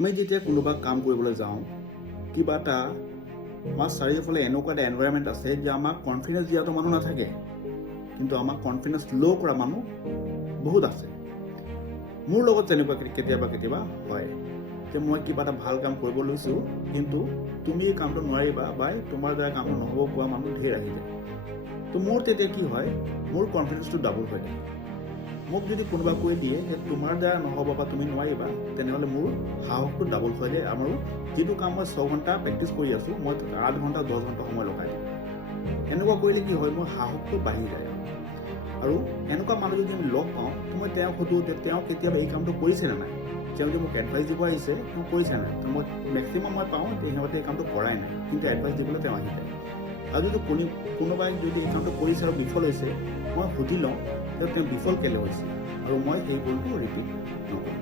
আমি যেতিয়া কোনোবা কাম কৰিবলৈ যাওঁ কিবা এটা আমাৰ চাৰিওফালে এনেকুৱা এটা এনভাইৰনমেণ্ট আছে যে আমাক কনফিডেন্স দিয়াটো মানুহ নাথাকে, কিন্তু আমাক কনফিডেন্স ল' কৰা মানুহ বহুত আছে। মোৰ লগত তেনেকুৱা কেতিয়াবা হয় যে মই কিবা এটা ভাল কাম কৰিব লৈছোঁ, কিন্তু তুমি এই কামটো নোৱাৰিবা বা তোমাৰ দ্বাৰা কামটো নহ'ব কোৱা মানুহ ধেৰ আহি যায়। তো মোৰ তেতিয়া কি হয়, মোৰ কনফিডেন্সটো ডাবল হৈ যায়। মোক যদি কোনোবা কৈ দিয়ে যে তোমাৰ দ্বাৰা নহ'ব বা তুমি নোৱাৰিবা, তেনেহ'লে মোৰ সাহসটো ডাবল হৈ যায়। আৰু যিটো কাম মই 6 ঘণ্টা প্ৰেক্টিছ কৰি আছোঁ, মই 8 ঘণ্টা 10 ঘণ্টা সময় লগাই দিওঁ। এনেকুৱা কৰিলে কি হয়, মোৰ সাহসটো বাঢ়ি যায়। আৰু এনেকুৱা মানুহ যদি আমি লগ পাওঁ, মই তেওঁক সোধোঁ যে তেওঁ কেতিয়াবা এই কামটো কৰিছে নে নাই। তেওঁ যদি মোক এডভাইচ দিব আহিছে, তেওঁ কৰিছে নাই। মই মেক্সিমাম মই পাওঁ যে সিহঁতে এই কামটো কৰাই নাই, কিন্তু এডভাইচ দিবলৈ তেওঁ আহি যায়। আৰু যদি কোনোবাই যদি এই কামটো কৰিছে আৰু বিফল হৈছে, মই সুধি লওঁ যে তেওঁ বিফল কেলৈ হৈছে, আৰু মই সেই ভুলটো ৰিপিট নকৰোঁ।